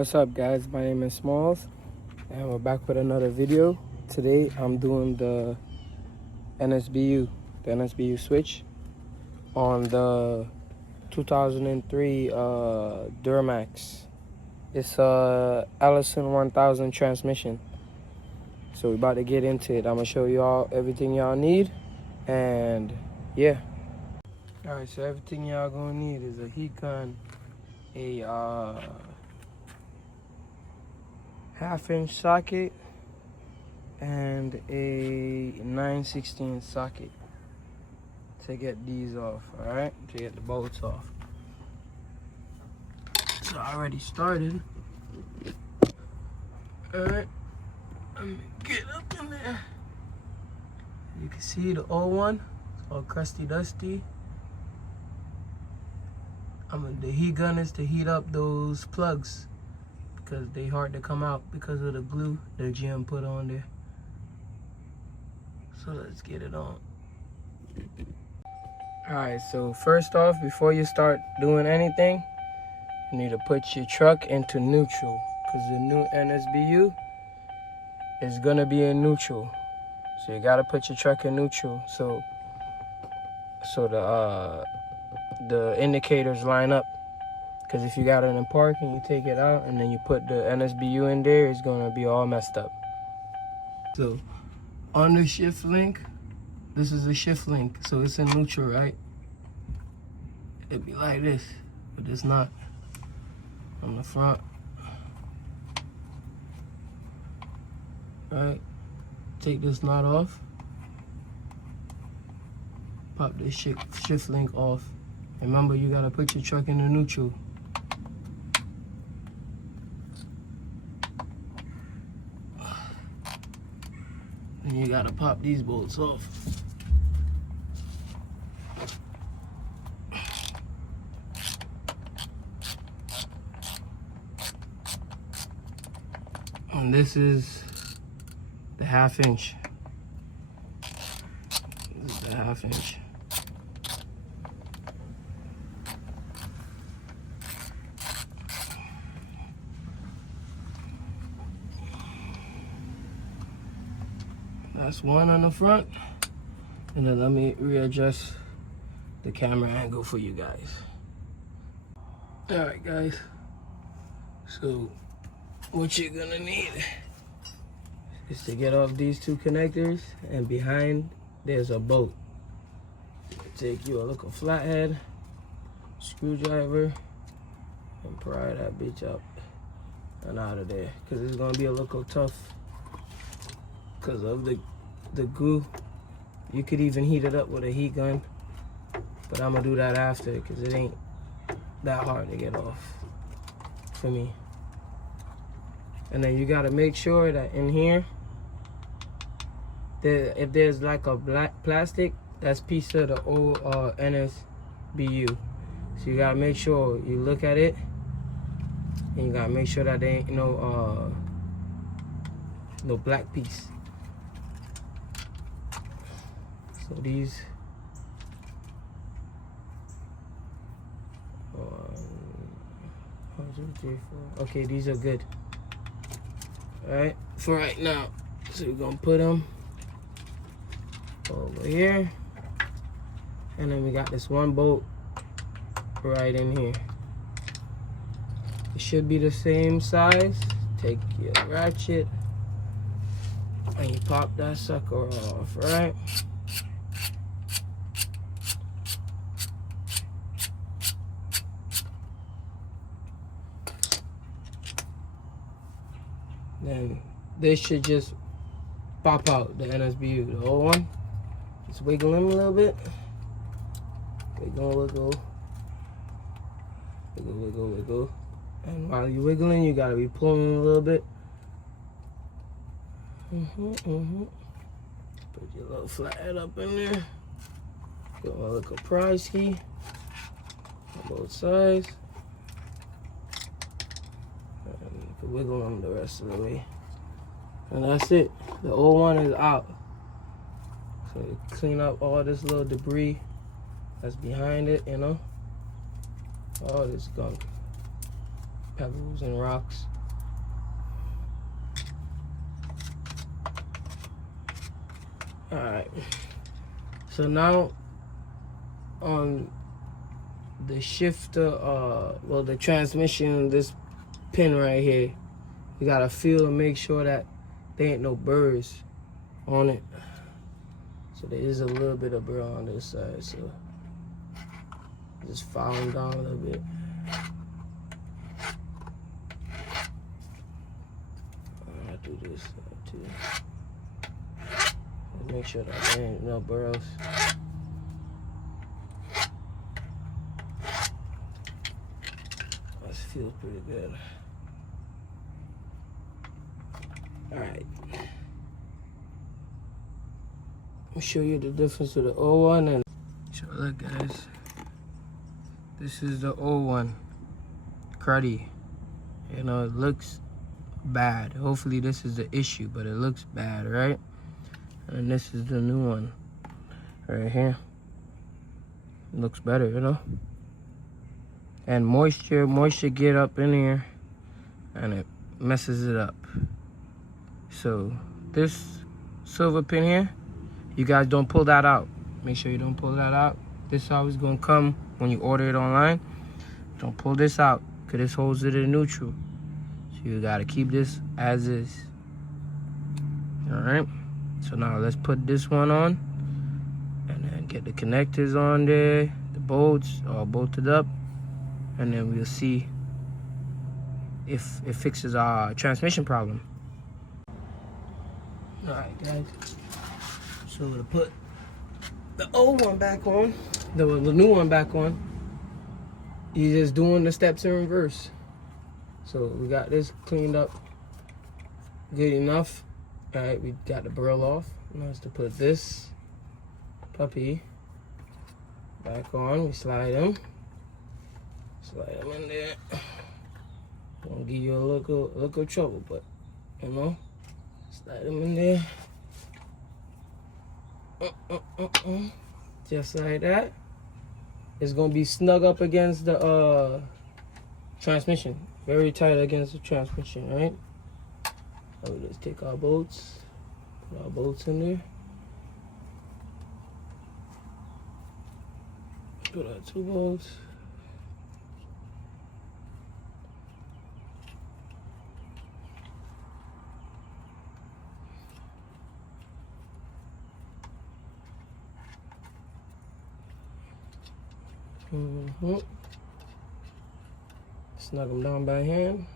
What's up, guys? My name is Smalls and we're back with another video. Today I'm doing the NSBU switch on the 2003 Duramax. It's a Allison 1000 transmission. So we're about to get into it. I'm gonna show y'all everything y'all need, and yeah. All right, so everything y'all gonna need is a heat gun, a 1/2-inch socket, and a 9/16 socket to get these off. All right, to get the bolts off. So I already started. All right, let me get up in there. You can see the old one, it's all crusty dusty. The heat gun is to heat up those plugs because they hard to come out because of the glue that GM put on there. So let's get it on. Alright, so first off, before you start doing anything, you need to put your truck into neutral because the new NSBU is gonna be in neutral. So you gotta put your truck in neutral so the indicators line up. Because if you got it in park and you take it out and then you put the NSBU in there, it's gonna be all messed up. So on the shift link, this is a shift link, so it's in neutral, right? It'd be like this, but it's not on the front. All right, take this knot off. Pop this shift link off. Remember, you gotta put your truck in the neutral. And you gotta pop these bolts off. And this is the 1/2-inch. This is the 1/2-inch. That's one on the front. And then let me readjust the camera angle for you guys. All right, guys. So what you're gonna need is to get off these two connectors, and behind there's a bolt. Take you a little flathead, screwdriver, and pry that bitch up and out of there. Cause it's gonna be a little tough because of the glue. You could even heat it up with a heat gun, but I'm gonna do that after because it ain't that hard to get off for me. And then you gotta make sure that in here, if there's like a black plastic, that's piece of the old NSBU. So you gotta make sure you look at it, and you gotta make sure that there ain't no black piece. So these, okay, these are good. All right, for right now. So we're gonna put them over here, and then we got this one bolt right in here. It should be the same size. Take your ratchet and you pop that sucker off, right? Then this should just pop out, the NSBU, the old one. Just wiggle him a little bit. Wiggle, wiggle. Wiggle, wiggle, wiggle. And while you're wiggling, you gotta be pulling a little bit. Put your little flathead up in there. Got my little prize key on both sides. And you can wiggle them the rest of the way. And that's it. The old one is out. So you clean up all this little debris that's behind it, you know. All this gunk. pebbles and rocks. Alright, so now on the shifter, well, the transmission, this pin right here, you gotta feel and make sure that there ain't no burrs on it. So there is a little bit of burr on this side, so just file them down a little bit. I'll do this too. Make sure that there ain't no burrs. This feels pretty good. Alright. I'll show you the difference of the old one and so look guys. This is the old one. Cruddy. You know, it looks bad. Hopefully this is the issue, but it looks bad, right? And this is the new one right here. It looks better, you know. And moisture get up in here and it messes it up. So this silver pin here, you guys don't pull that out. Make sure you don't pull that out. This is always gonna come when you order it online. Don't pull this out, because this holds it in neutral. So you gotta keep this as is. Alright. So now let's put this one on and then get the connectors on there, the bolts all bolted up, and then we'll see if it fixes our transmission problem. Alright guys, so to put the old one back on, the new one back on, you're just doing the steps in reverse. So we got this cleaned up good enough. Alright, we got the burl off. Now it's to put this puppy back on. We slide them in there. Won't give you a look of trouble, but you know, slide them in there. Just like that. It's gonna be snug up against the transmission, very tight against the transmission, right? So we just take our bolts, put our bolts in there. Put our 2 bolts. Snug them down by hand.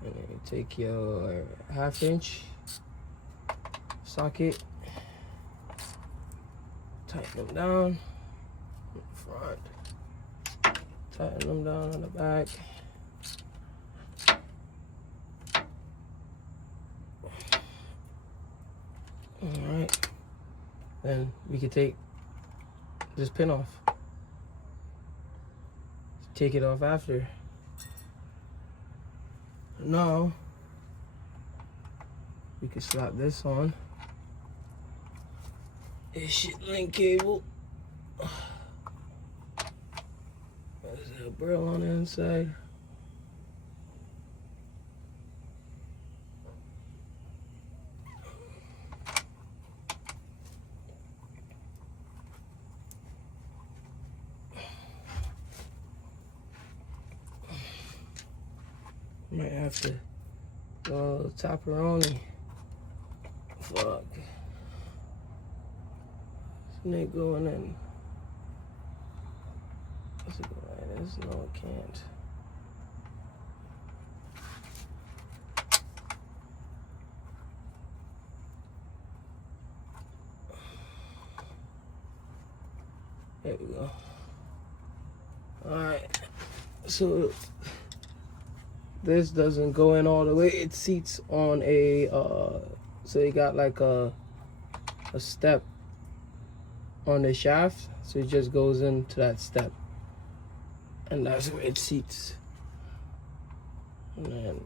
And then you take your 1/2 inch socket, tighten them down in the front, tighten them down on the back. Alright, then we can take this pin off. Take it off after. Now we can slap this on. This shit link cable. There's a burl on the inside. Might have to go a little topperoni. Fuck. Snake going in. What's it going like this? No, it can't. There we go. Alright. So this doesn't go in all the way. It seats on a so you got like a step on the shaft, so it just goes into that step, and that's where it seats. And then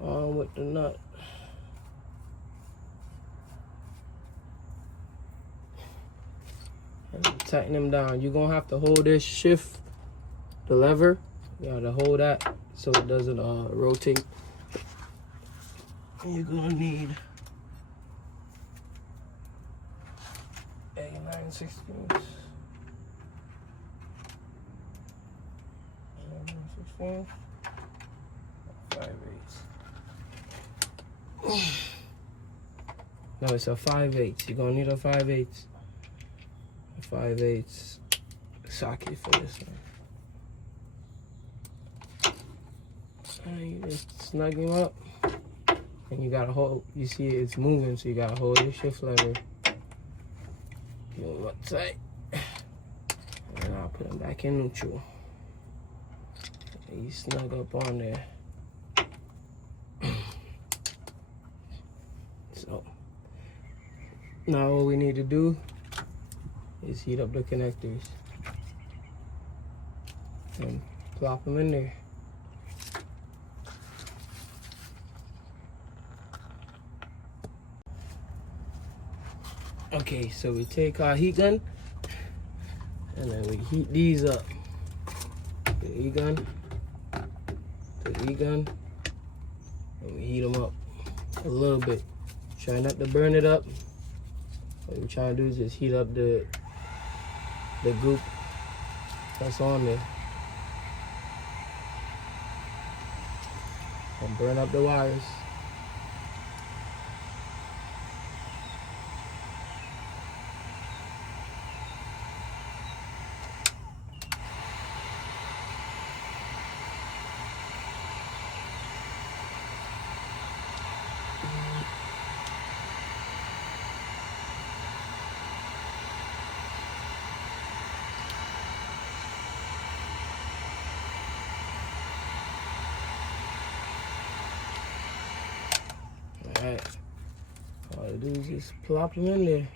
on with the nut. And tighten them down. You're gonna have to hold this, shift the lever You gotta hold that so it doesn't rotate. And you're gonna need 9/16. 9/16. 5/8. No, it's a 5/8. You're gonna need a 5/8. A 5/8 socket for this one. And you just snug him up. And you gotta hold, you see it's moving, so you gotta hold your shift lever. Give him up tight. And I'll put him back in neutral. And you snug up on there. So, now all we need to do is heat up the connectors. And plop them in there. Okay, so we take our heat gun and then we heat these up. The heat gun, and we heat them up a little bit. Try not to burn it up. What we're trying to do is just heat up the goop that's on there. And burn up the wires. Alright, all I do is just plop them in there.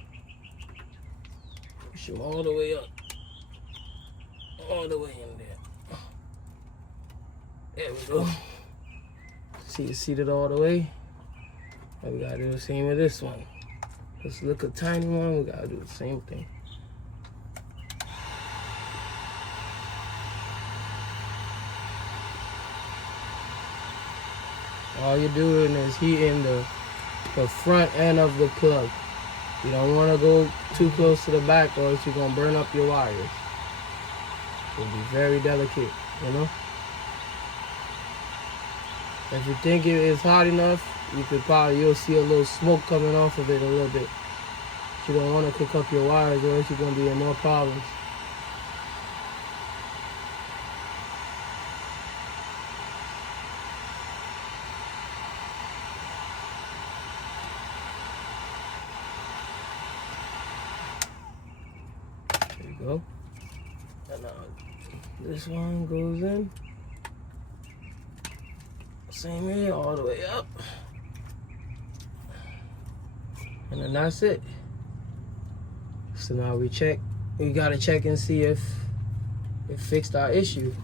Push them all the way up. All the way in there. There we go. See, it's seated all the way. And we gotta do the same with this one. Let's look a tiny one, we gotta do the same thing. All you're doing is heating the front end of the plug. You don't want to go too close to the back or else you're going to burn up your wires. It'll be very delicate, you know? If you think it is hot enough, you'll see a little smoke coming off of it a little bit. But you don't want to cook up your wires or else you're going to be in more problems. Go. And now this one goes in. Same way, all the way up. And then that's it. So now we gotta check and see if it fixed our issue.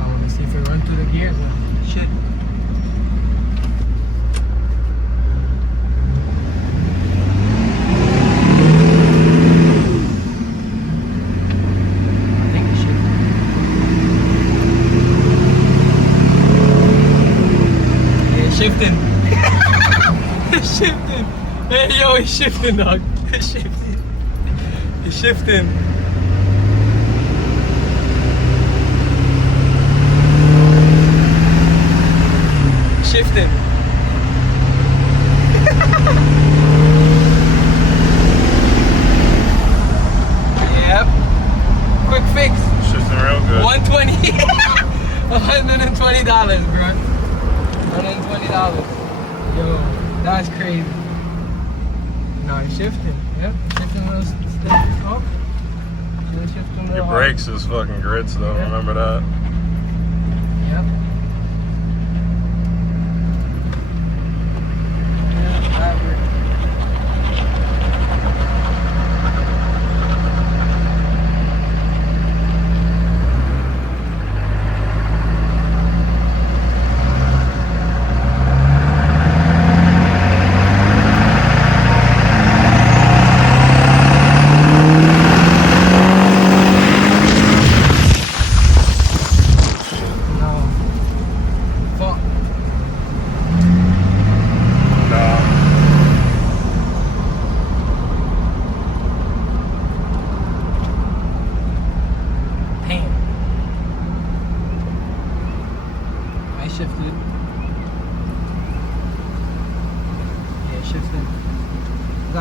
I wanna see if it runs through the gears now. Shit. Shifting. It's shifting. Hey, yo, it's shifting, dog. It's shifting. It's shifting. Shifting. Yep. Quick fix. Shifting real good. $120. $120, bro. $120. Yo, that's crazy. No, it's shifting. Yep, shifting a little stiff. Oh, shifting a little Your brakes is fucking grits though, Yep. Remember that. Yep.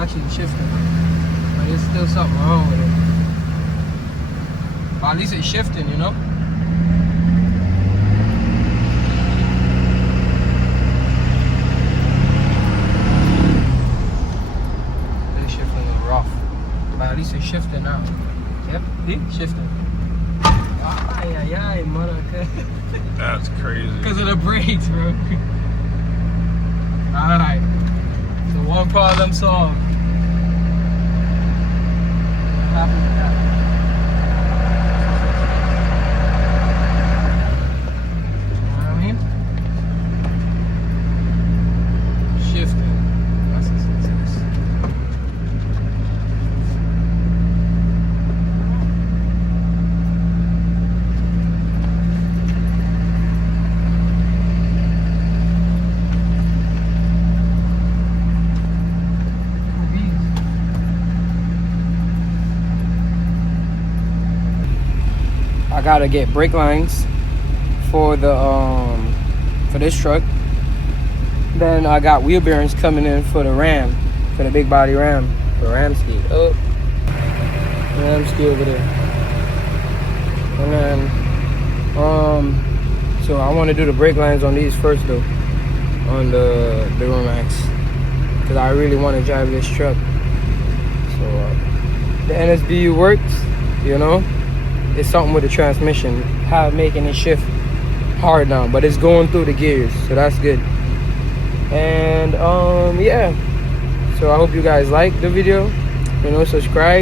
actually shifting. But there's still something wrong with it. But at least it's shifting, you know? It's shifting a little rough. But at least it's shifting now. Yep, see? Shifting. Ay, mother. That's crazy. Because of the brakes, bro. Alright. So one problem solved. What happened with that? You know what I mean? Shifting. That's the success. I gotta get brake lines for the for this truck. Then I got wheel bearings coming in for the Ram, for the big body Ram, the Ramski. Oh, Ramski over there. And then so I want to do the brake lines on these first though, on the Duramax, because I really want to drive this truck. So the NSBU works, you know. It's something with the transmission, how making it shift hard now, but it's going through the gears, so that's good. And yeah, so I hope you guys like the video, you know, subscribe.